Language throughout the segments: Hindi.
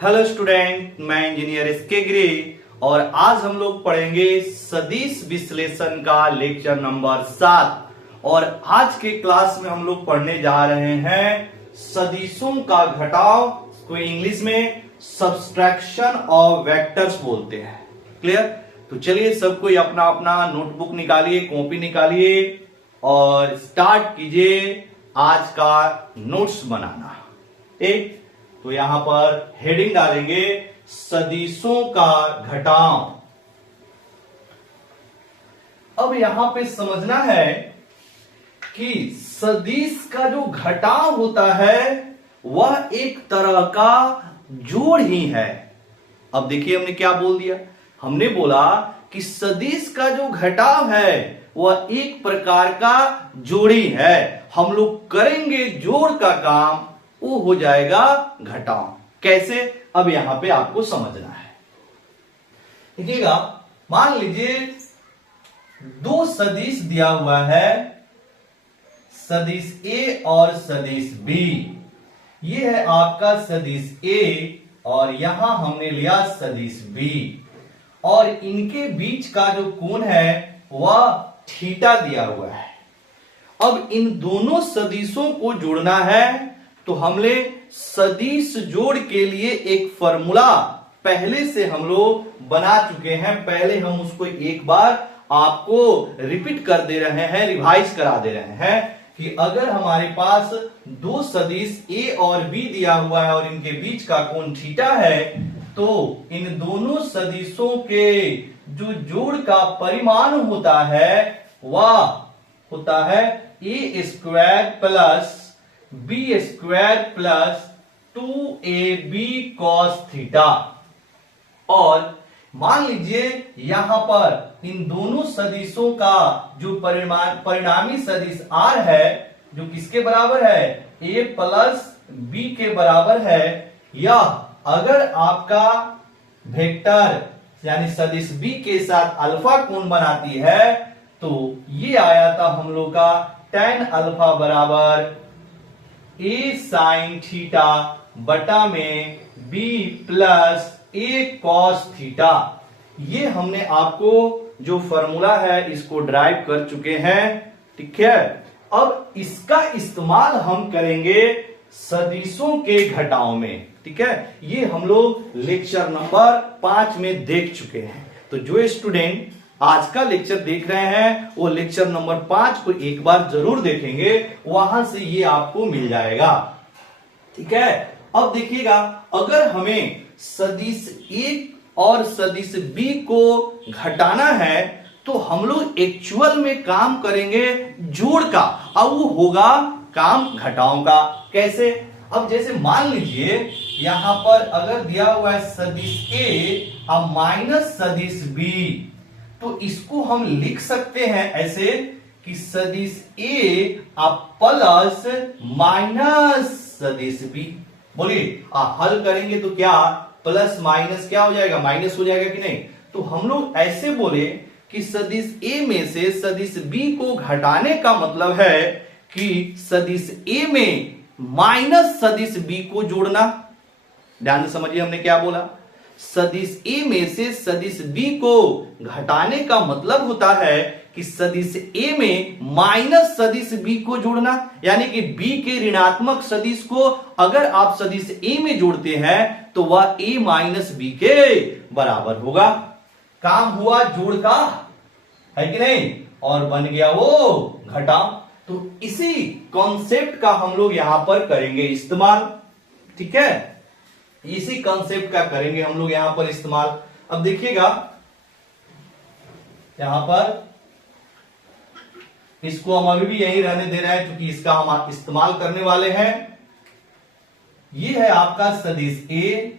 हेलो स्टूडेंट, मैं इंजीनियर एसके गिरी और आज हम लोग पढ़ेंगे सदिश विश्लेषण का लेक्चर नंबर 7। और आज के क्लास में हम लोग पढ़ने जा रहे हैं सदिशों का घटाव, को इंग्लिश में सब्सट्रैक्शन ऑफ वेक्टर्स बोलते हैं। क्लियर? तो चलिए सब कोई अपना अपना नोटबुक निकालिए, कॉपी निकालिए और स्टार्ट कीजिए आज का नोट्स बनाना। एक तो यहां पर हेडिंग डालेंगे सदिशों का घटाव। अब यहां पे समझना है कि सदिश का जो घटाव होता है वह एक तरह का जोड़ ही है। अब देखिए हमने क्या बोल दिया, हमने बोला कि सदिश का जो घटाव है वह एक प्रकार का जोड़ी है। हम लोग करेंगे जोड़ का काम, वो हो जाएगा घटाव। कैसे? अब यहां पे आपको समझना है। देखिएगा, मान लीजिए दो सदिश दिया हुआ है, सदिश ए और सदिश बी। ये है आपका सदिश ए और यहां हमने लिया सदिश बी और इनके बीच का जो कोण है वह थीटा दिया हुआ है। अब इन दोनों सदिशों को जोड़ना है तो हमने सदिश जोड़ के लिए एक फॉर्मूला पहले से हम लोग बना चुके हैं। पहले हम उसको एक बार आपको रिपीट कर दे रहे हैं, रिवाइज करा दे रहे हैं कि अगर हमारे पास दो सदिश ए और बी दिया हुआ है और इनके बीच का कोण थीटा है तो इन दोनों सदिशों के जो जोड़ का परिमाण होता है वह होता है a square plus B square plus 2ab cos theta. और मान लीजिए यहां पर इन दोनों सदिशों का जो परिणामी सदिश r है जो किसके बराबर है, a प्लस b के बराबर है। यह अगर आपका वेक्टर यानी सदिश b के साथ अल्फा कोण बनाती है तो ये आया था हम लोग का tan अल्फा बराबर a sin थीटा बटा में b plus a cos theta. ये हमने आपको जो फॉर्मूला है इसको ड्राइव कर चुके हैं। ठीक है, अब इसका इस्तेमाल हम करेंगे सदिशों के घटाव में। ठीक है, ये हम लोग लेक्चर नंबर 5 में देख चुके हैं। तो जो स्टूडेंट आज का लेक्चर देख रहे हैं वो लेक्चर नंबर 5 को एक बार जरूर देखेंगे, वहां से ये आपको मिल जाएगा। ठीक है, अब देखिएगा, अगर हमें सदिश ए और सदिश बी को घटाना है तो हम लोग एक्चुअल में काम करेंगे जोड़ का, अब वो होगा काम घटाव का। कैसे? अब जैसे मान लीजिए यहां पर अगर दिया हुआ है सदिश ए और माइनस सदिश बी तो इसको हम लिख सकते हैं ऐसे कि सदिश ए प्लस माइनस सदिश बी। बोलिए, हल करेंगे तो क्या प्लस माइनस क्या हो जाएगा, माइनस हो जाएगा कि नहीं? तो हम लोग ऐसे बोले कि सदिश ए में से सदिश बी को घटाने का मतलब है कि सदिश ए में माइनस सदिश बी को जोड़ना। ध्यान से समझिए हमने क्या बोला, सदिश ए में से सदिश बी को घटाने का मतलब होता है कि सदिश ए में माइनस सदिश बी को जोड़ना, यानी कि बी के ऋणात्मक सदिश को अगर आप सदिश ए में जोड़ते हैं तो वह ए माइनस बी के बराबर होगा। काम हुआ जोड़ का, है कि नहीं, और बन गया वो घटाव। तो इसी कॉन्सेप्ट का हम लोग यहां पर करेंगे इस्तेमाल। ठीक है, इसी कॉन्सेप्ट का करेंगे हम लोग यहां पर इस्तेमाल। अब देखिएगा यहां पर इसको हम अभी भी यही रहने दे रहे हैं क्योंकि इसका हम इस्तेमाल करने वाले हैं। ये है आपका सदिश ए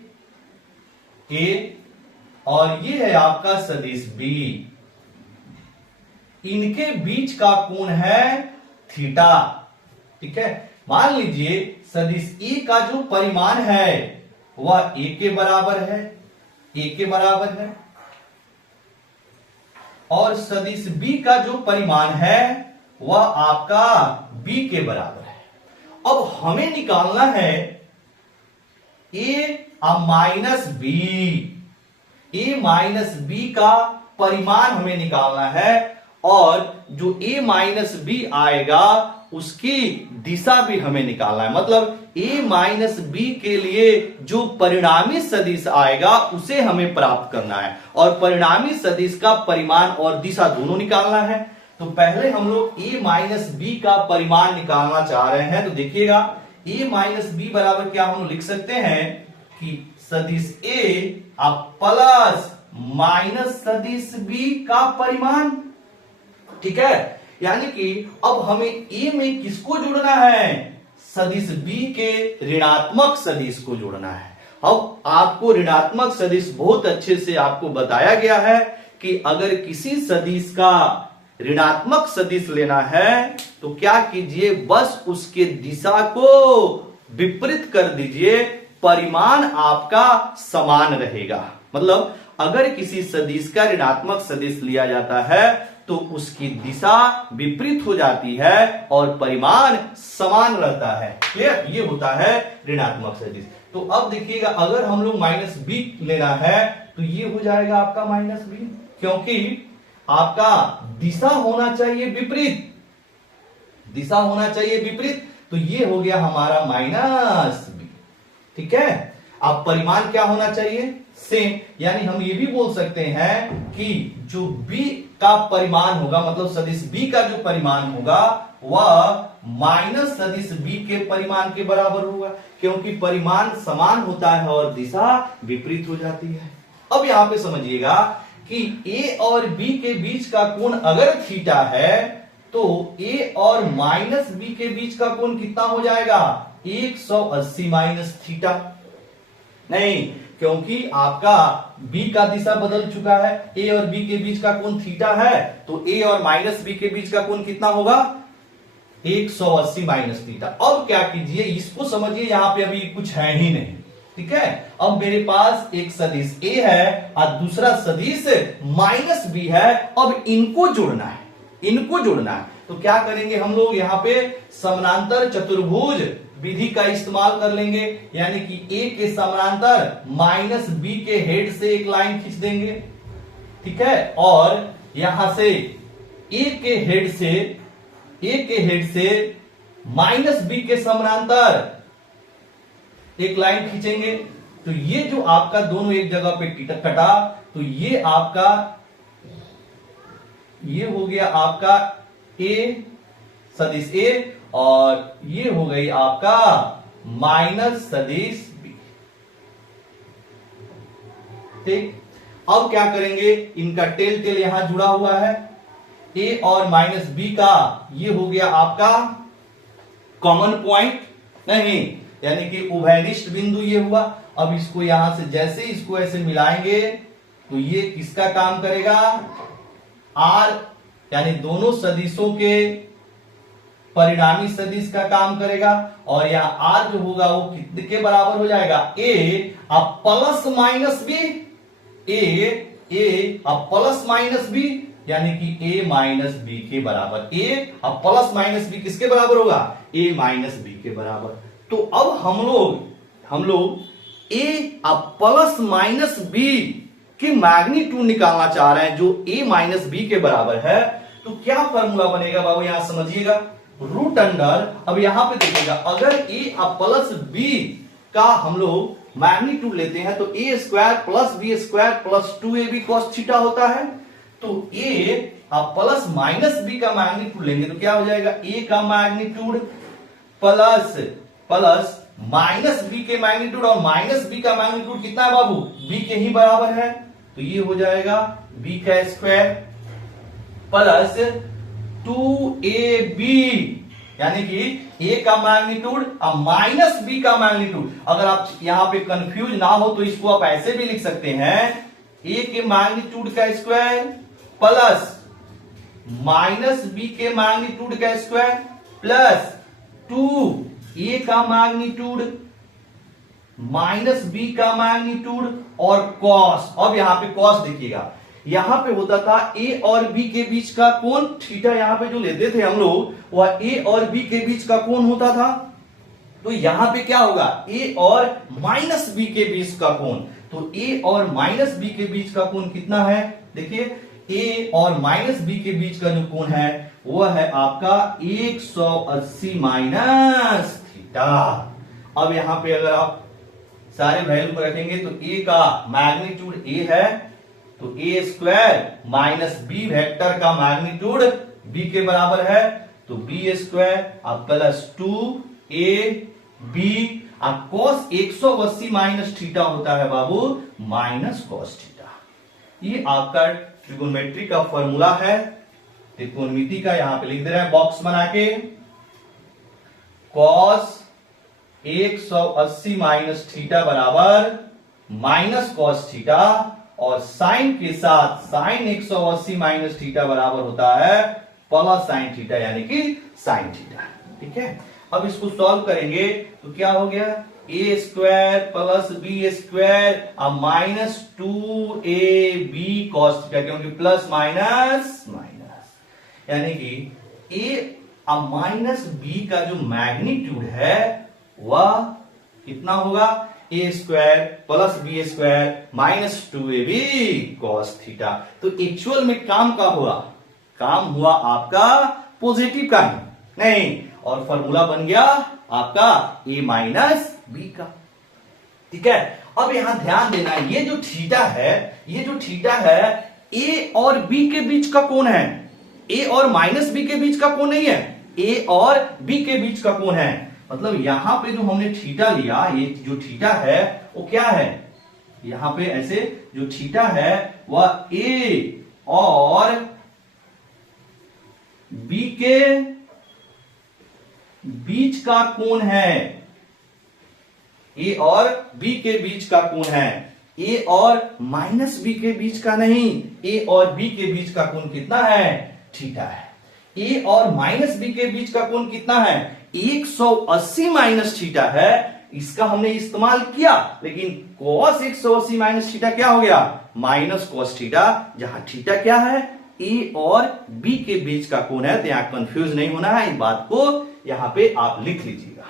और ये है आपका सदिश बी। इनके बीच का कोण है थीटा। ठीक है, मान लीजिए सदिश ए का जो परिमाण है वह ए के बराबर है, ए के बराबर है, और सदिश बी का जो परिमाण है वह आपका बी के बराबर है। अब हमें निकालना है ए माइनस बी, ए माइनस बी का परिमाण हमें निकालना है और जो ए माइनस बी आएगा उसकी दिशा भी हमें निकालना है। मतलब ए माइनस बी के लिए जो परिणामी सदिश आएगा उसे हमें प्राप्त करना है और परिणामी सदिश का परिमाण और दिशा दोनों निकालना है। तो पहले हम लोग ए माइनस बी का परिमाण निकालना चाह रहे हैं। तो देखिएगा ए माइनस बी बराबर क्या हम लिख सकते हैं कि सदिश ए प्लस माइनस सदिश बी का परिमाण। ठीक है, यानी कि अब हमें ए में किसको जोड़ना है? सदिश बी के ऋणात्मक सदिश को जोड़ना है। अब आपको ऋणात्मक सदिश बहुत अच्छे से आपको बताया गया है कि अगर किसी सदिश का ऋणात्मक सदिश लेना है तो क्या कीजिए, बस उसके दिशा को विपरीत कर दीजिए, परिमाण आपका समान रहेगा। मतलब अगर किसी सदिश का ऋणात्मक सदिश लिया जाता है तो उसकी दिशा विपरीत हो जाती है और परिमाण समान रहता है। क्लियर? ये होता है ऋणात्मक सदिश। तो अब देखिएगा अगर हम लोग माइनस बी लेना है तो ये हो जाएगा आपका माइनस बी, क्योंकि आपका दिशा होना चाहिए विपरीत, दिशा होना चाहिए विपरीत, तो ये हो गया हमारा माइनस बी। ठीक है, अब परिमाण क्या होना चाहिए? सेम। यानी हम ये भी बोल सकते हैं कि जो b का परिमाण होगा, मतलब सदिश b का जो परिमाण होगा वह माइनस सदिश b के परिमाण के बराबर होगा, क्योंकि परिमाण समान होता है और दिशा विपरीत हो जाती है। अब यहां पे समझिएगा कि a और b के बीच का कोण अगर थीटा है तो a और माइनस b के बीच का कोण कितना हो जाएगा? 180 माइनस थीटा। नहीं, क्योंकि आपका b का दिशा बदल चुका है, a और b के बीच का कोण थीटा है, तो a और माइनस b के बीच का कोण कितना होगा? 180 माइनस थीटा। अब क्या कीजिए, इसको समझिए, यहां पे अभी कुछ है ही नहीं। ठीक है, अब मेरे पास एक सदिश a है और दूसरा सदिश माइनस b है। अब इनको जोड़ना है, इनको जोड़ना है। तो क्या करेंगे हम लोग, यहां पे समानांतर चतुर्भुज विधि का इस्तेमाल कर लेंगे, यानी कि a के समानांतर माइनस b के हेड से एक लाइन खींच देंगे। ठीक है, और यहां से a के हेड से माइनस b के समानांतर एक लाइन खींचेंगे। तो ये जो आपका दोनों एक जगह पे कटा, तो ये आपका, ये हो गया आपका a सदिश a और ये हो गई आपका माइनस सदिश b। ठीक, अब क्या करेंगे, इनका टेल टेल यहां जुड़ा हुआ है, a और माइनस b का ये हो गया आपका कॉमन पॉइंट, नहीं यानी कि उभयनिष्ठ बिंदु ये हुआ। अब इसको यहां से जैसे इसको ऐसे मिलाएंगे तो ये किसका काम करेगा? r, यानी दोनों सदिशों के परिणामी सदिश का काम करेगा। और यहाँ r जो होगा वो कितने के बराबर हो जाएगा? a अब प्लस माइनस b, a अब प्लस माइनस b, यानी कि a माइनस बी के बराबर। a अब प्लस माइनस बी किसके बराबर होगा? a माइनस बी के बराबर। तो अब हम लोग a अब प्लस माइनस b की मैग्नीट्यूड निकालना चाह रहे हैं जो a माइनस बी के बराबर है। तो क्या फॉर्मूला बनेगा बाबू, यहां समझिएगा, रूट अंडर, अब यहां पे देखिएगा, अगर a अब प्लस b का हम लोग मैग्नीट्यूड लेते हैं तो a square plus B square plus 2ab cos theta होता है। तो a अब प्लस माइनस b का मैग्नीट्यूड लेंगे तो क्या हो जाएगा? a का मैग्नीट्यूड प्लस माइनस b के मैग्नीट्यूड, और माइनस b का मैग्नीट्यूड कितना है बाबू? b के ही बराबर है, तो ये हो जाएगा b का स्क्वायर प्लस 2ab, यानी कि a का मैग्नीट्यूड और माइनस b का मैग्नीट्यूड। अगर आप यहां पे कंफ्यूज ना हो तो इसको आप ऐसे भी लिख सकते हैं, a के मैग्नीट्यूड का स्क्वायर प्लस माइनस b के मैग्नीट्यूड का स्क्वायर प्लस 2a का मैग्नीट्यूड माइनस b का मैग्नीट्यूड और कॉस। अब यहां पे कॉस देखिएगा, यहां पे होता था a और b के बीच का कोण थीटा, यहां पे जो लेते थे हम लोग वह a और b के बीच का कोण होता था। तो यहां पे क्या होगा, ए और माइनस बी के बीच का कोण, तो ए और माइनस बी के बीच का कोण कितना है, देखिए ए और माइनस बी के बीच का जो कोण है वो है आपका 180 माइनस थीटा। अब यहां पे अगर आप सारे वैल्यू को रखेंगे तो ए का मैग्नीट्यूड ए है, तो ए स्क्वायर माइनस बी वेक्टर का मैग्नीट्यूड बी के बराबर है, तो बी स्क्वायर अब प्लस 2 बी। अब कॉस 180 माइनस थीटा होता है बाबू माइनस कॉस थीटा। ये आपका ट्रिगोनोमेट्री का फॉर्मूला है, त्रिकोणमिति का, यहां पे लिख दे रहे हैं बॉक्स बना के, कॉस 180 माइनस थीटा बराबर माइनस कॉस थीटा, और साइन के साथ साइन 180 माइनस थीटा बराबर होता है प्लस साइन थीटा, यानी कि साइन थीटा। ठीक है, अब इसको सॉल्व करेंगे तो क्या हो गया, ए स्क्वायर प्लस बी स्क्वायर अब माइनस 2ab कॉस थीटा, क्योंकि प्लस माइनस माइनस, यानी कि ए अब माइनस बी का जो मैग्नीट्यूड है वह कितना होगा, a square plus B square minus 2ab cos theta. तो एक्चुअल में काम का हुआ, काम हुआ आपका पॉजिटिव का नहीं, और फॉर्मूला बन गया आपका ए माइनस बी का। ठीक है, अब यहां ध्यान देना, ये जो थीटा है, ये जो थीटा है ए और बी के बीच का कोण है, ए और माइनस बी के बीच का कोण नहीं है, ए और बी के बीच का कोण है। मतलब यहां पे जो हमने थीटा लिया, ये जो थीटा है वो क्या है, यहां पे ऐसे जो थीटा है वह ए और बी के बीच का कोण है, ए और बी के बीच का कोण है, ए और माइनस बी के बीच का नहीं, ए और बी के बीच का कोण कितना है, थीटा है। ए और माइनस बी के बीच का कोण कितना है, 180 माइनस थीटा है, इसका हमने इस्तेमाल किया, लेकिन cos 180 माइनस थीटा क्या हो गया, माइनस cos थीटा, जहां थीटा क्या है, ए और बी के बीच का कोण है। तो यहां कंफ्यूज नहीं होना है, इस बात को यहां पे आप लिख लीजिएगा।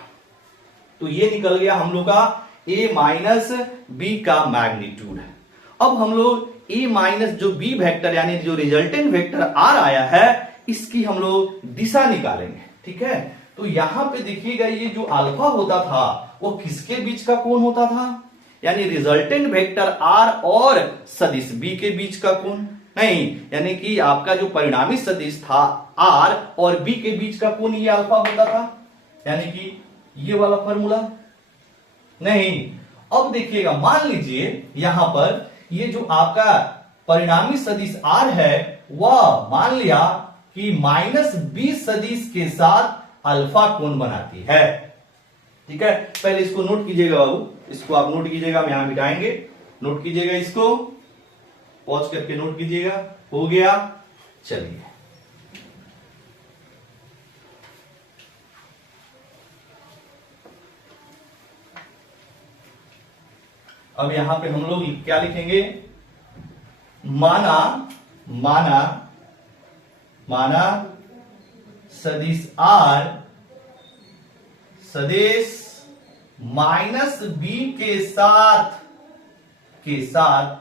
तो ये निकल गया हम लोग का a माइनस बी का मैग्नीट्यूड है। अब हम लोग a माइनस जो b वेक्टर यानी जो रिजल्टेंट वेक्टर r आया है, इसकी हम लोग दिशा निकालेंगे। ठीक है, तो यहां पे देखिएगा, ये जो अल्फा होता था वो किसके बीच का कोण होता था, यानी रिजल्टेंट वेक्टर r और सदिश b के बीच का कोण नहीं, यानी कि आपका जो परिणामी सदिश था r और b के बीच का कोण ये अल्फा होता था, यानी कि ये वाला फॉर्मूला नहीं। अब देखिएगा, मान लीजिए यहां पर ये जो आपका परिणामी सदिश r है वह मान लिया कि माइनस बी सदिश के साथ अल्फा कोण बनाती है। ठीक है, पहले इसको नोट कीजिएगा बाबू, इसको आप नोट कीजिएगा, हम यहां मिटाएंगे, नोट कीजिएगा, इसको पॉज करके नोट कीजिएगा। हो गया, चलिए अब यहां पे हम लोग क्या लिखेंगे, माना माना माना सदिश r सदिश माइनस बी के साथ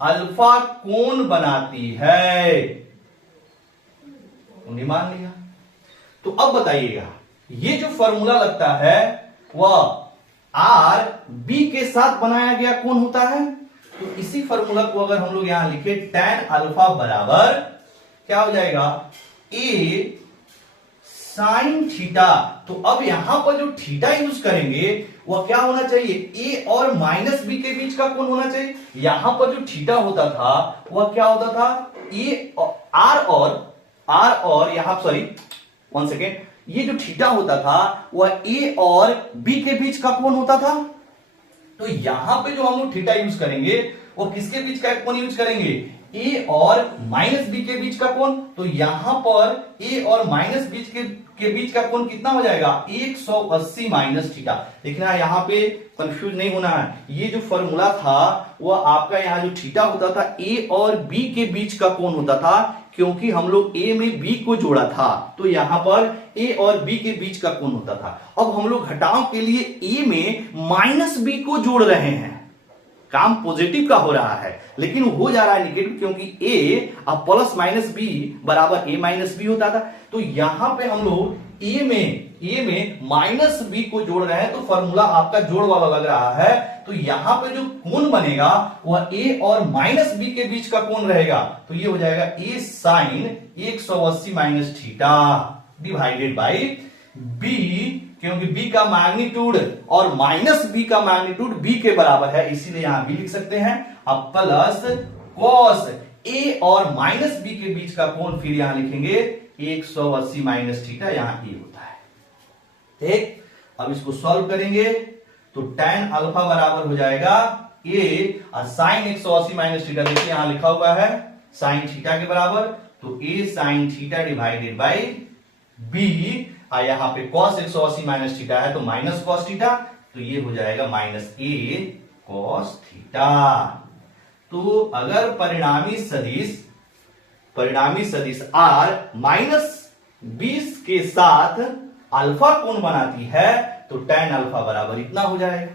अल्फा कोण बनाती है, उन्हें मान लिया। तो अब बताइएगा, ये जो फॉर्मूला लगता है वह r b के साथ बनाया गया कोण होता है। तो इसी फॉर्मूला को अगर हम लोग यहां लिखे, tan अल्फा बराबर क्या हो जाएगा, a साइन थीटा। तो अब यहां पर जो थीटा यूज करेंगे वह क्या होना चाहिए, a और माइनस बी के बीच का कोण होना चाहिए। यहां पर जो थीटा होता था वह क्या होता था, r और यहां, सॉरी 1 सेकेंड, ये जो थीटा होता था वह a और b के बीच का कोण होता था। तो यहां पे जो हम लोग थीटा यूज करेंगे वो किसके बीच का कोण यूज करेंगे, a और माइनस बी के बीच का कोण। तो यहां पर a और माइनस बीच के बीच का कोण कितना हो जाएगा, 180 माइनस थीटा। देखना यहां पे कंफ्यूज नहीं होना है, ये जो फॉर्मूला था वो आपका यहां जो थीटा होता था a और b के बीच का कोण होता था, क्योंकि हम लोग ए में बी को जोड़ा था, तो यहां पर ए और बी के बीच का कोण होता था। अब हम लोग घटाव के लिए ए में माइनस बी को जोड़ रहे हैं, काम पॉजिटिव का हो रहा है, लेकिन हो जा रहा है निगेटिव, क्योंकि ए अब प्लस माइनस बी बराबर ए माइनस बी होता था। तो यहां पे हम लोग ए में माइनस बी को जोड़ रहे हैं, तो फॉर्मूला आपका जोड़ वाला लग रहा है। तो यहां पे जो कोण बनेगा वह ए और माइनस बी के बीच का कोण रहेगा, तो ये हो जाएगा a sine 180 minus theta divided by b, क्योंकि b का मैग्नीट्यूड और माइनस b का मैग्नीट्यूड b के बराबर है, इसीलिए यहां b लिख सकते हैं। अब प्लस कॉस a और माइनस b के बीच का कोण फिर यहां लिखेंगे 180 माइनस थीटा, यहां a होता है। ठीक, अब इसको सॉल्व करेंगे तो tan अल्फा बराबर हो जाएगा a और साइन 180 माइनस थीटा, देखिए यहां लिखा हुआ है साइन थीटा के बराबर, तो a sine theta divided by b, और यहां पे cos 180 माइनस थीटा है तो माइनस कॉस थीटा, तो ये हो जाएगा माइनस a cos थीटा। तो अगर परिणामी सदिश r माइनस 20 के साथ अल्फा कोण बनाती है तो tan अल्फा बराबर इतना हो जाएगा।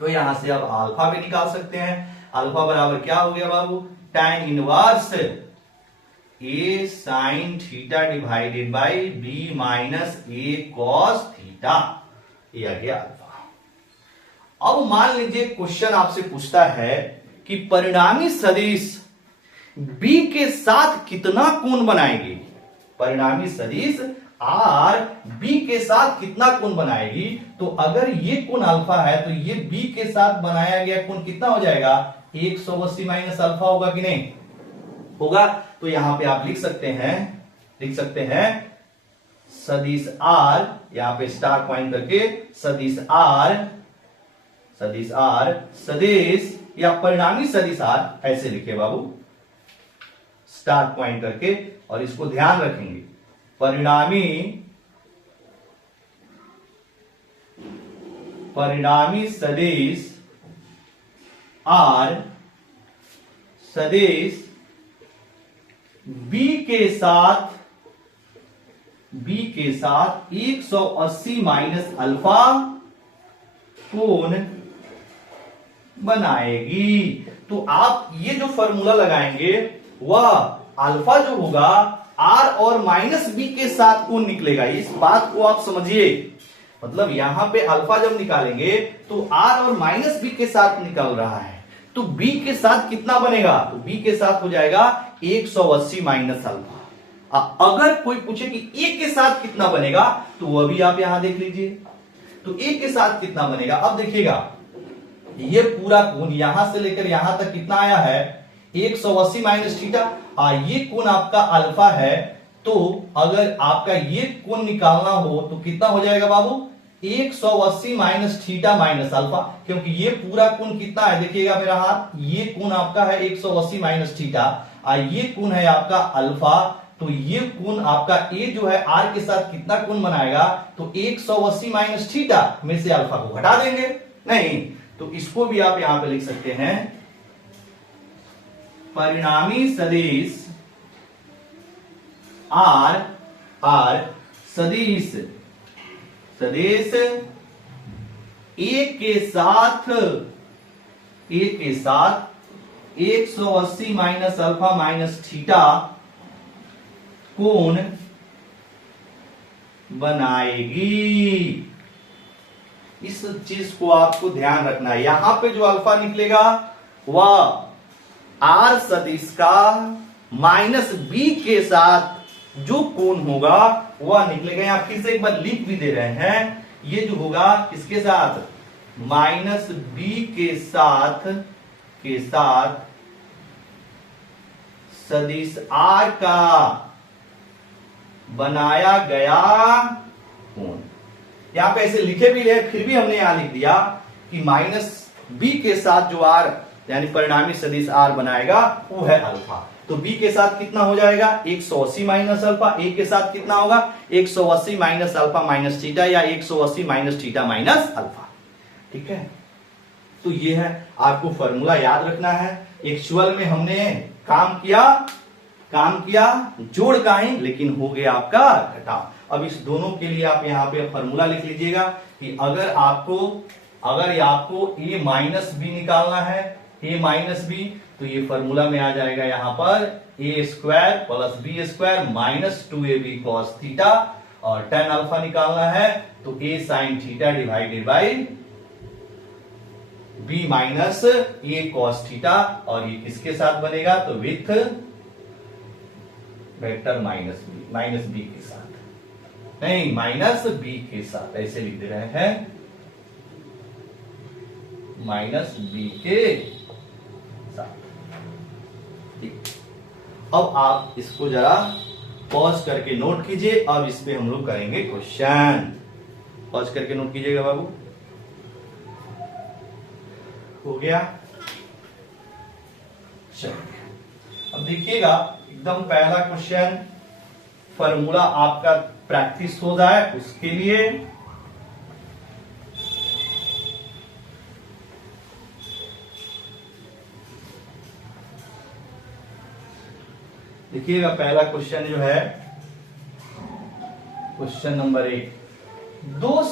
तो यहां से अब अल्फा भी निकाल सकते हैं। अल्फा बराबर क्या हो गया बाबू, tan inverse a sine theta divided by b minus a cos theta, ये आ गया अल्फा। अब मान लीजिए क्वेश्चन आपसे पूछता है कि परिणामी सदिश b के साथ कितना कोण बनाएगी, परिणामी सदिश r b के साथ कितना कोण बनाएगी। तो अगर ये कोण अल्फा है तो ये b के साथ बनाया गया कोण कितना हो जाएगा, 180 माइनस अल्फा होगा कि नहीं होगा। तो यहां पे आप लिख सकते हैं सदिश r, यहां पे स्टार पॉइंट करके सदिश या परिणामी सदिश r ऐसे लिखे बाबू, स्टार पॉइंट करके, और इसको ध्यान रखेंगे परिणामी सदिश r सदिश b के साथ 180 माइनस अल्फा कोण बनाएगी। तो आप ये जो फॉर्मूला लगाएंगे वह अल्फा जो होगा r और माइनस b के साथ कोण निकलेगा, इस बात को आप समझिए। मतलब यहां पे अल्फा जब निकालेंगे तो r और माइनस b के साथ निकल रहा है, तो b के साथ कितना बनेगा, तो b के साथ हो जाएगा 180 माइनस अल्फा। अगर कोई पूछे कि a के साथ कितना बनेगा तो वह भी आप यहां देख लीजिए, तो a के साथ कितना बनेगा। अब देखिएगा ये पूरा कोण यहां से लेकर यहां तक कितना आया है, 180 माइनस थीटा, ये कोण आपका अल्फा है। तो अगर आपका ये कोण निकालना हो तो कितना हो जाएगा बाबू, 180 माइनस थीटा माइनस अल्फा, क्योंकि ये पूरा कोण कितना है, देखिएगा मेरा हाथ, ये कोण आपका है 180 माइनस थीटा, ये कोण है आपका अल्फा। तो ये कोण आपका ए जो है आर के साथ कितना कोण बनाएगा, तो 180 माइनस थीटा में से अल्फा को घटा देंगे, नहीं तो इसको भी आप यहां पे लिख सकते हैं परिणामी सदिश आर सदिश ए के साथ 180 माइनस अल्फा माइनस थीटा कोण बनाएगी। इस चीज को आपको ध्यान रखना है। यहां पे जो अल्फा निकलेगा वह आर सदिश का माइनस बी के साथ जो कोण होगा वह निकलेगा। यहां फिर से एक बार लिख भी दे रहे हैं, ये जो होगा किसके साथ, माइनस बी के साथ सदिश आर का बनाया गया कोण। यहां पे ऐसे लिखे भी रहे, फिर भी हमने यहां लिख दिया कि माइनस बी के साथ जो आर यानी परिणामी सदिश आर बनाएगा वो है अल्फा। तो बी के साथ कितना हो जाएगा 180 माइनस अल्फा, ए के साथ कितना होगा 180 माइनस अल्फा माइनस थीटा या 180 माइनस थीटा माइनस अल्फा। ठीक है, तो ये है, आपको फॉर्मूला याद रखना है। एक्चुअल में हमने काम किया काम किया जोड़ का ही, लेकिन हो गया आपका घटाव। अब इस दोनों के लिए आप यहाँ पे फॉर्मूला लिख लीजिएगा कि अगर आपको a माइनस बी निकालना है, a माइनस बी, तो ये फॉर्मूला में आ जाएगा यहाँ पर a square plus B square minus 2ab cos theta, और tan अल्फा निकालना है तो a sine theta divided by b minus a cos theta, और ये किसके साथ बनेगा तो विथ वेक्टर माइनस बी के साथ, नहीं माइनस बी के साथ, ऐसे लिख दे रहे हैं माइनस बी के साथ। ठीक, अब आप इसको जरा पॉज करके नोट कीजिए। अब इस पे हम लोग करेंगे क्वेश्चन। पॉज करके नोट कीजिएगा बाबू। हो गया, चलिए अब देखिएगा एकदम पहला क्वेश्चन, फॉर्मूला आपका प्रैक्टिस हो जाए उसके लिए देखिएगा। पहला क्वेश्चन जो है क्वेश्चन नंबर 1, दो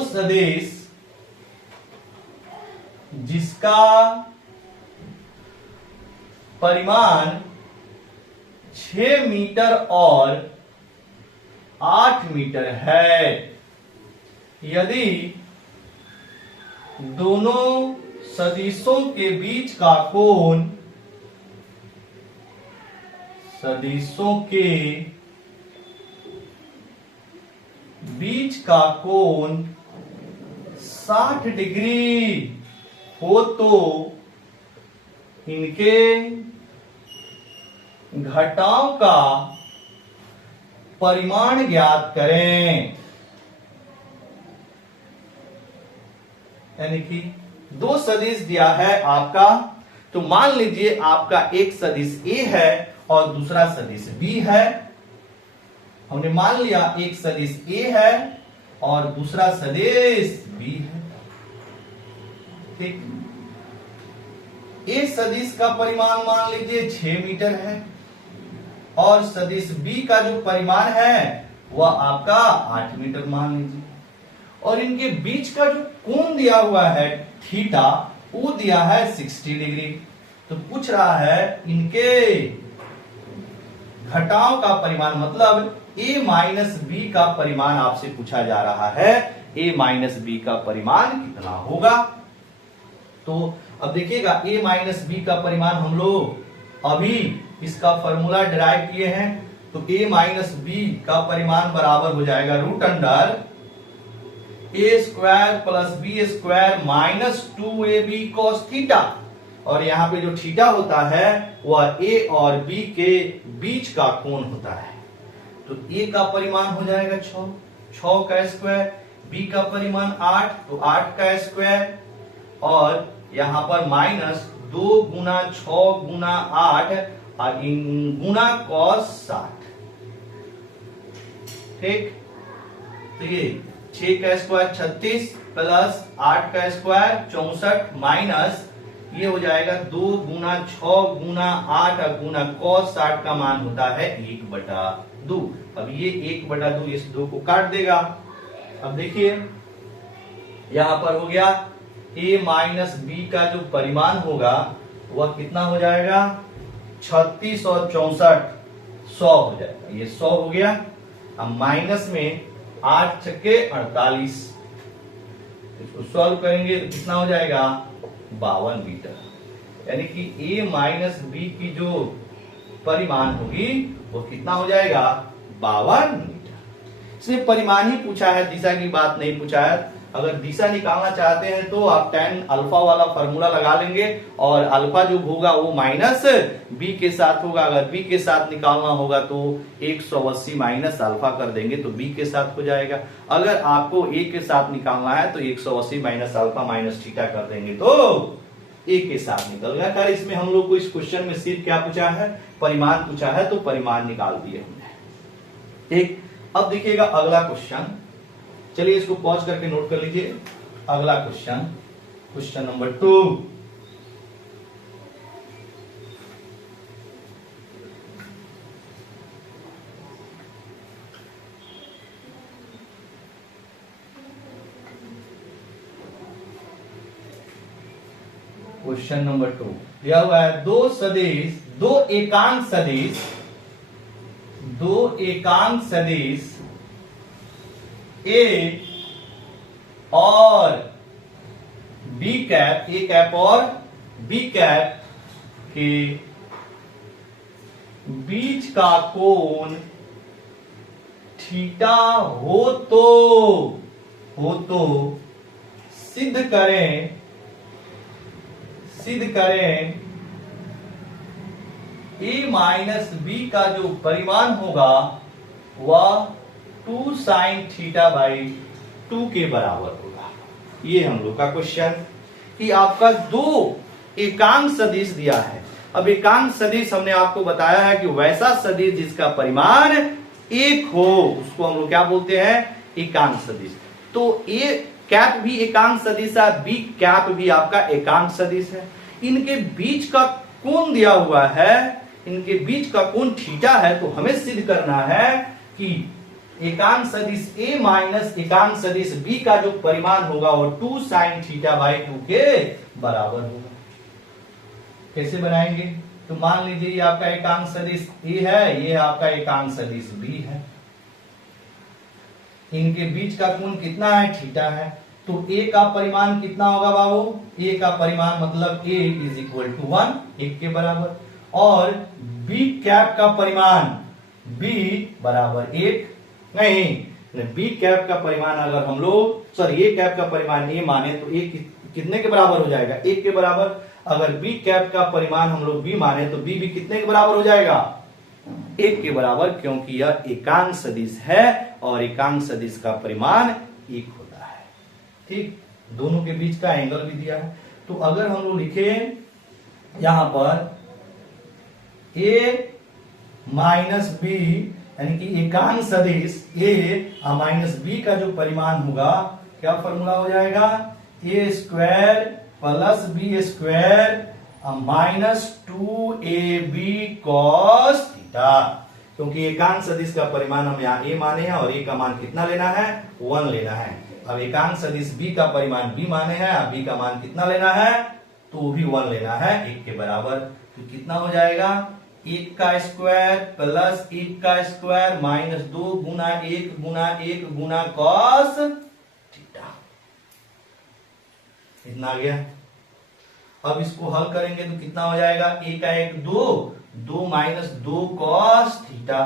सदिश जिसका परिमाण 6 मीटर और 8 मीटर है, यदि दोनों सदिशों के बीच का कोण सदिशों के बीच का कोण 60 डिग्री हो तो इनके घटाव का परिमाण ज्ञात करें। यानी कि दो सदिश दिया है आपका, तो मान लीजिए आपका एक सदिश ए है और दूसरा सदिश बी है। हमने मान लिया एक सदिश ए है और दूसरा सदिश बी है। ठीक, ए सदिश का परिमाण मान लीजिए 6 मीटर है और सदिश बी का जो परिमाण है वह आपका 8 मीटर मान लीजिए, और इनके बीच का जो कोण दिया हुआ है थीटा वो दिया है 60 डिग्री। तो पूछ रहा है इनके घटाव का परिमाण, मतलब a माइनस बी का परिमाण आपसे पूछा जा रहा है। a माइनस बी का परिमाण कितना होगा? तो अब देखिएगा a माइनस बी का परिमाण हम लोग अभी इसका फॉर्मूला डिराइव किए हैं, तो a माइनस बी का परिमाण बराबर हो जाएगा root under a square plus B square minus 2ab cos theta, और यहाँ पे जो थीटा होता है वह a और b के बीच का कोण होता है। तो a का परिमाण हो जाएगा 6 का स्क्वायर, b का परिमाण 8 तो 8 का स्क्वायर, और यहाँ पर माइनस 2 गुना 6 गुना 8 और गुना cos 60। ठीक, तो ये 6 का स्क्वायर 36 प्लस 8 का स्क्वायर 64 माइनस ये हो जाएगा 2 गुना 6 गुना 8 गुना cos 60 का मान होता है 1/2। अब ये 1/2 इस 2 को काट देगा। अब देखिए यहां पर हो गया a माइनस बी का जो परिमाण होगा वह कितना हो जाएगा 36 और 64 100 हो जाएगा, ये 100 हो गया। अब माइनस में 8 छक्के 48, इसको सॉल्व करेंगे तो कितना हो जाएगा 52 मीटर। यानी कि a माइनस बी की जो परिमाण होगी वो कितना हो जाएगा 52 मीटर। इसमें परिमाण ही पूछा है, दिशा की बात नहीं पूछा है। अगर दिशा निकालना चाहते हैं तो आप tan अल्फा वाला फॉर्मूला लगा लेंगे, और अल्फा जो होगा वो माइनस बी के साथ होगा। अगर बी के साथ निकालना होगा तो 180 माइनस अल्फा कर देंगे तो बी के साथ हो जाएगा। अगर आपको ए के साथ निकालना है तो 180 माइनस अल्फा माइनस थीटा कर देंगे तो ए के साथ निकल गया। कर इसमें हम लोग को इस क्वेश्चन में सिर्फ क्या पूछा है, परिमाण पूछा है, तो परिमाण निकाल दिए हमने। ठीक, अब देखिएगा अगला क्वेश्चन, चलिए इसको पॉज करके नोट कर लीजिए। अगला question, question number 2, question number 2 दिया हुआ है दो एकांक सदिश ए और बी कैप, ए कैप और बी कैप के बीच का कोण थीटा हो तो सिद्ध करें a माइनस बी का जो परिमाण होगा वह 2 साइन थीटा बाई 2 के बराबर होगा। ये हम लोग का क्वेश्चन कि आपका दो एकांक सदिश दिया है। अब एकांक सदिश हमने आपको बताया है कि वैसा सदिश जिसका परिमाण एक हो उसको हम लोग क्या बोलते हैं, एकांक सदिश। तो ए कैप भी एकांक सदिश है, बी कैप भी आपका एकांक सदिश है। इनके बीच का कोण दिया हुआ है, इनके बीच का कोण थीटा है। तो हमें सिद्ध करना है कि एकांक सदिश ए माइनस एकांक सदिश बी का जो परिमाण होगा वो 2 साइन थीटा बाई 2 के बराबर होगा। कैसे बनाएंगे? तो मान लीजिए ये आपका एकांक सदिश ए है, ये आपका एकांक सदिश बी है। इनके बीच का कोण कितना है, थीटा है। तो ए का परिमाण कितना होगा बाबू? ए का परिमाण मतलब ए इज इक्वल टू 1, 1 के बराबर। और बी कैप का परिमाण बी बराबर 1 नहीं, बी कैप का परिमाण अगर हम लोग सॉरी ए कैप का परिमाण ए माने तो ए कितने के बराबर हो जाएगा, 1 के बराबर। अगर बी कैप का परिमाण हम लोग बी माने तो बी भी कितने के बराबर हो जाएगा, 1 के बराबर, क्योंकि यह एकांक सदिश है और एकांक सदिश का परिमाण 1 होता है। ठीक, दोनों के बीच का एंगल भी दिया है। तो अगर हम लोग लिखे यहां पर ए माइनस बी यानी कि एकांक सदिश ए माइनस बी का जो परिमाण होगा क्या फॉर्मूला हो जाएगा, a square plus B square minus 2ab cos theta. क्योंकि एकांक सदिश का परिमाण हम यहाँ ए माने हैं और ए का मान कितना लेना है, 1 लेना है। अब एकांक सदिश बी का परिमाण बी माने हैं, अब बी का मान कितना लेना है, तो भी 1 लेना है, 1 के बराबर। तो कितना हो जाएगा, 1 का स्क्वायर प्लस 1 का स्क्वायर माइनस 2 गुना 1 गुना कॉस थीटा। इतना आ गया। अब इसको हल करेंगे तो कितना हो जाएगा, ए का 1 2 माइनस 2 कॉस थीटा।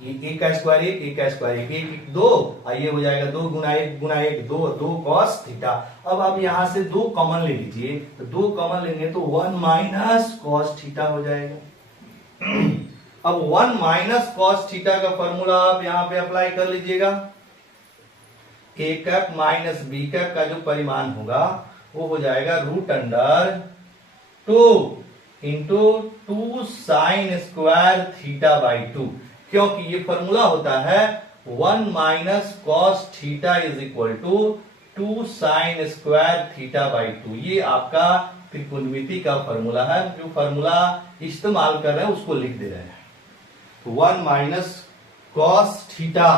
ये 1 का स्क्वायर 1 का स्क्वायर 1 2, ये हो जाएगा 2 गुना 1 2 कॉस थीटा। अब आप यहां से 2 कॉमन ले लीजिए, तो 2 कॉमन लेंगे तो 1 माइनस कॉस थीटा हो जाएगा। अब 1 माइनस कॉस थीटा का फॉर्मूला आप यहां पे अप्लाई कर लीजिएगा। A cap minus B cap का जो परिमाण होगा वो हो जाएगा √2 into 2 sine square theta by 2, क्योंकि ये फॉर्मूला होता है 1 minus cos theta is equal to 2 sine square theta by 2। ये आपका त्रिकोणमिति का फॉर्मूला है। जो फॉर्मूला इस्तेमाल कर रहे हैं उसको लिख दे रहे हैं। तो 1 माइनस कॉस थीटा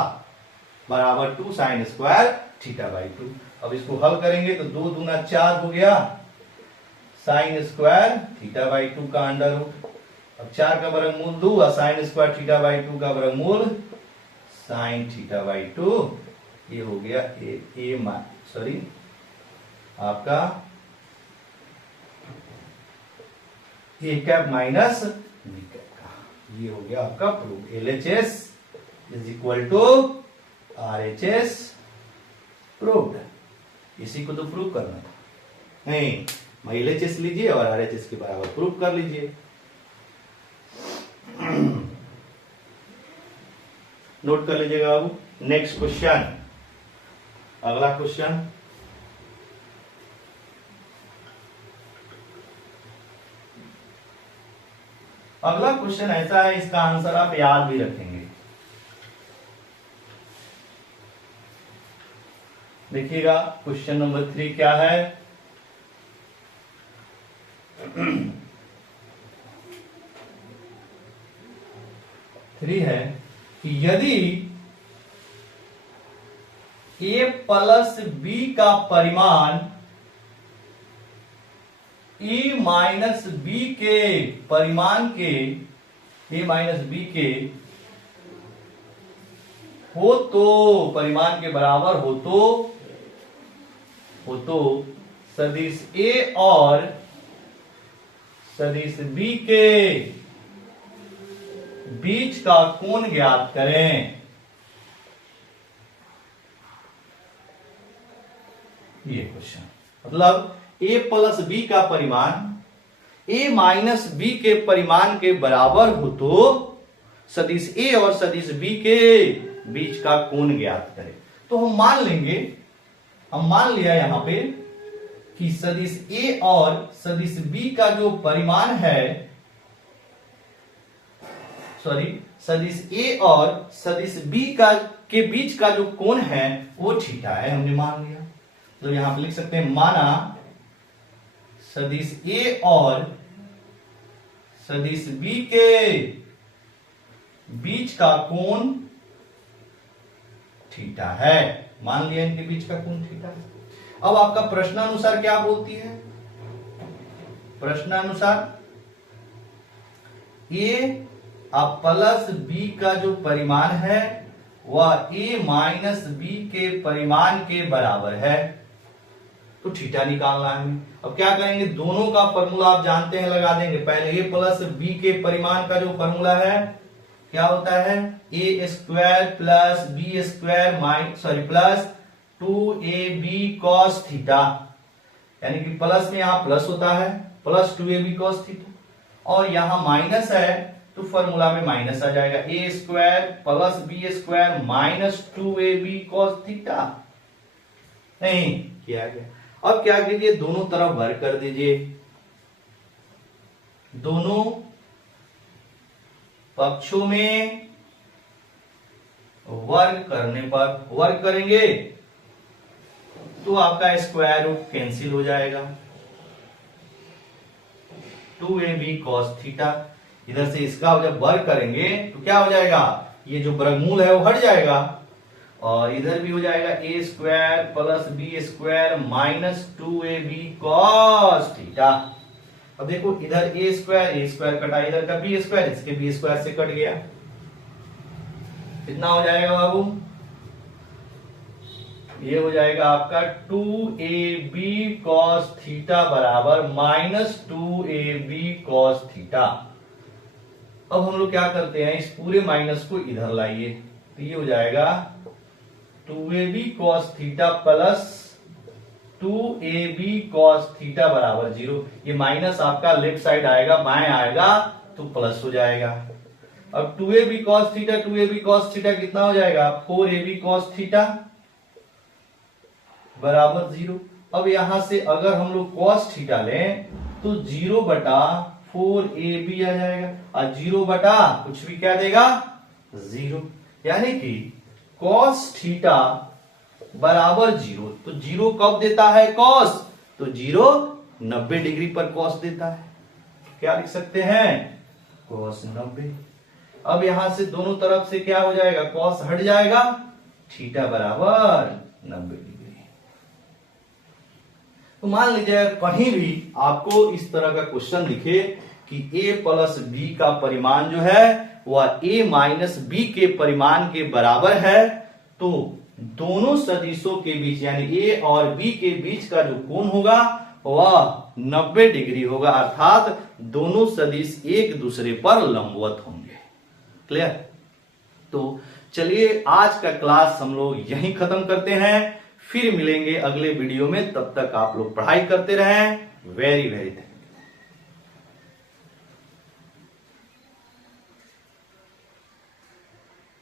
बराबर 2 साइन स्क्वायर थीटा बाई 2। अब इसको हल करेंगे तो 2 दूना 4 हो गया, साइन स्क्वायर थीटा बाई 2 का अंडर रूट। अब 4 का वर्गमूल 2 और साइन स्क्वायर थीटा बाई 2 का वर्गमूल साइन थीटा बाई 2। ये हो गया आपका A cap minus B cap का। ये हो गया आपका proof. LHS is equal to RHS proved. इसी को तो प्रूव करना था। नहीं, LHS लीजिए और RHS के बराबर प्रूव कर लीजिए। नोट कर लीजिएगा। अब नेक्स्ट क्वेश्चन, अगला क्वेश्चन, अगला क्वेश्चन ऐसा है, इसका आंसर आप याद भी रखेंगे। देखिएगा क्वेश्चन नंबर 3 क्या है। थ्री है कि यदि a प्लस बी का परिमाण ए माइनस बी के परिमाण के ए माइनस बी के हो तो परिमाण के बराबर हो तो सदिश ए और सदिश बी के बीच का कोण ज्ञात करें। ये क्वेश्चन मतलब a प्लस बी का परिमाण a माइनस बी के परिमाण के बराबर हो तो सदिश a और सदिश b के बीच का कोण ज्ञात करें। तो हम मान लिया यहां पे कि सदिश a और सदिश b का जो परिमाण है सदिश a और सदिश b का के बीच का जो कोण है वो थीटा है, हमने मान लिया। तो यहां पे लिख सकते हैं माना सदिश a और सदिश b के बीच का कोण थीटा है, मान लिया इनके बीच का कोण थीटा है। अब आपका प्रश्नानुसार क्या बोलती है? प्रश्नानुसार a प्लस b का जो परिमाण है वह a माइनस b के परिमाण के बराबर है, तो थीटा निकालना है हमें। अब क्या करेंगे, दोनों का फॉर्मूला आप जानते हैं, लगा देंगे। पहले a प्लस b के परिमाण का जो फॉर्मूला है क्या होता है, a square plus b square plus 2ab cos theta, यानी कि प्लस में यहां प्लस होता है प्लस 2ab cos थीटा, और यहां माइनस है तो फॉर्मूला में माइनस आ जाएगा a square plus b square minus 2ab cos theta. नहीं किया गया। अब क्या कीजिए, दोनों तरफ वर्ग कर दीजिए। दोनों पक्षों में वर्ग करने पर वर्ग करेंगे तो आपका स्क्वायर रूट कैंसिल हो जाएगा, 2ab cos थीटा। इधर से इसका जब वर्ग करेंगे तो क्या हो जाएगा, ये जो वर्गमूल है वो हट जाएगा, और इधर भी हो जाएगा a square plus b square minus 2ab cos theta. अब देखो इधर a स्क्वायर कटा, इधर का b स्क्वायर, इसके b स्क्वायर से कट गया, कितना हो जाएगा बाबू, ये हो जाएगा आपका 2ab cos थीटा बराबर माइनस 2ab cos थीटा। अब हम लोग क्या करते हैं, इस पूरे माइनस को इधर लाइए, तो ये हो जाएगा 2ab cos theta plus 2ab cos theta बराबर 0। ये माइनस आपका लेफ्ट साइड आएगा, बाएं आएगा तो प्लस हो जाएगा। अब 2ab cos थीटा कितना हो जाएगा, 4ab cos थीटा बराबर 0। अब यहां से अगर हम लोग cos थीटा लें तो 0 बटा 4ab आ जाएगा, और 0 बटा कुछ भी क्या देगा, 0, यानी कि cos थीटा बराबर 0। तो 0 कब देता है cos, तो 0 90 डिग्री पर cos देता है, क्या लिख सकते हैं, cos 90। अब यहां से दोनों तरफ से क्या हो जाएगा, cos हट जाएगा, थीटा बराबर 90 डिग्री। तो मान लीजिए कहीं भी आपको इस तरह का क्वेश्चन दिखे कि a प्लस b का परिमाण जो है वह a माइनस b के परिमाण के बराबर है, तो दोनों सदिशों के बीच यानी a और b के बीच का जो कोण होगा वह 90 डिग्री होगा, अर्थात दोनों सदिश एक दूसरे पर लंबवत होंगे। क्लियर? तो चलिए आज का क्लास हम लोग यहीं खत्म करते हैं, फिर मिलेंगे अगले वीडियो में। तब तक आप लोग पढ़ाई करते रहें। Very very thank you.